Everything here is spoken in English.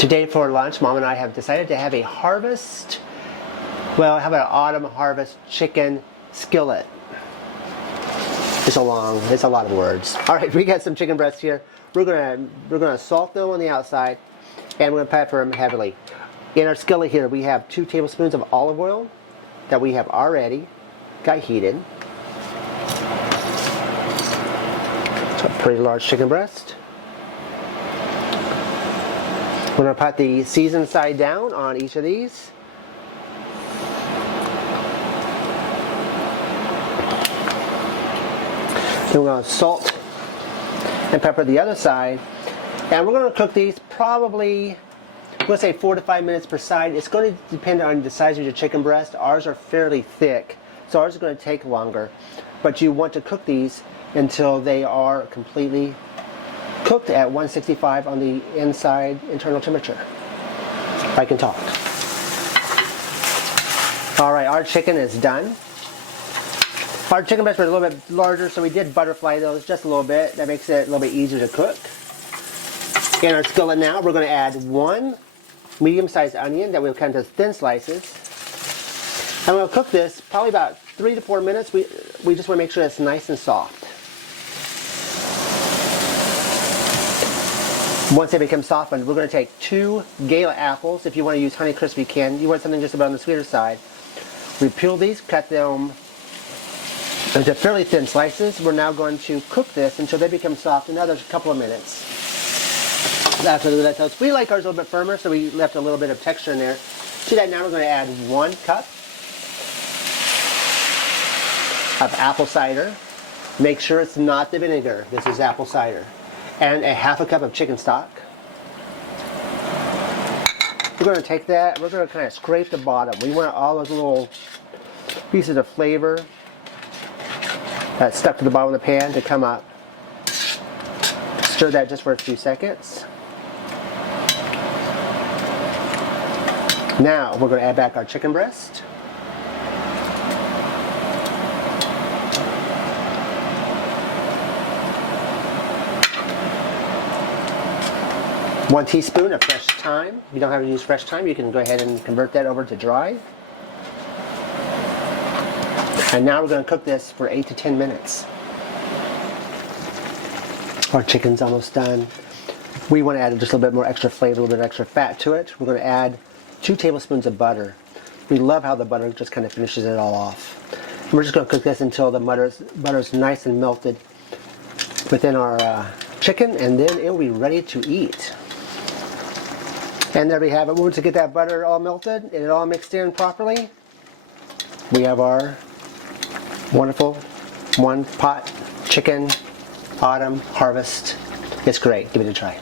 Today for lunch, Mom and I have decided to have a harvest, well, how about an autumn harvest chicken skillet? It's a lot of words. All right, we got some chicken breasts here. We're gonna salt them on the outside, and we're gonna pepper them heavily. In our skillet here, we have 2 tablespoons of olive oil that we have already got heated. It's a pretty large chicken breast. We're going to put the seasoned side down on each of these. Then we're going to salt and pepper the other side. And we're going to cook these probably, let's say 4 to 5 minutes per side. It's going to depend on the size of your chicken breast. Ours are fairly thick, so ours is going to take longer. But you want to cook these until they are completely cooked at 165 on the inside internal temperature. If I can talk. All right, our chicken is done. Our chicken breasts were a little bit larger, so we did butterfly those just a little bit. That makes it a little bit easier to cook. In our skillet now, we're going to add 1 medium-sized onion that we'll cut into thin slices. And we'll cook this probably about 3 to 4 minutes. We just want to make sure it's nice and soft. Once they become softened, we're going to take 2 Gala apples. If you want to use Honeycrisp, you can. You want something just about on the sweeter side. We peel these, cut them into fairly thin slices. We're now going to cook this until they become soft, another couple of minutes. After we let those, we like ours a little bit firmer, so we left a little bit of texture in there. To that, now we're going to add 1 cup of apple cider. Make sure it's not the vinegar. This is apple cider. And a half a cup of chicken stock. We're going to take that, we're going to kind of scrape the bottom. We want all those little pieces of flavor that stuck to the bottom of the pan to come up. Stir that just for a few seconds. Now we're going to add back our chicken breast. One teaspoon of fresh thyme. If you don't have to use fresh thyme, you can go ahead and convert that over to dry. And now we're going to cook this for 8 to 10 minutes. Our chicken's almost done. We want to add just a little bit more extra flavor, a little bit extra fat to it. We're going to add 2 tablespoons of butter. We love how the butter just kind of finishes it all off. And we're just going to cook this until the butter's nice and melted within our chicken, and then it will be ready to eat. And there we have it. Once we get that butter all melted and it all mixed in properly, we have our wonderful 1-pot chicken autumn harvest. It's great. Give it a try.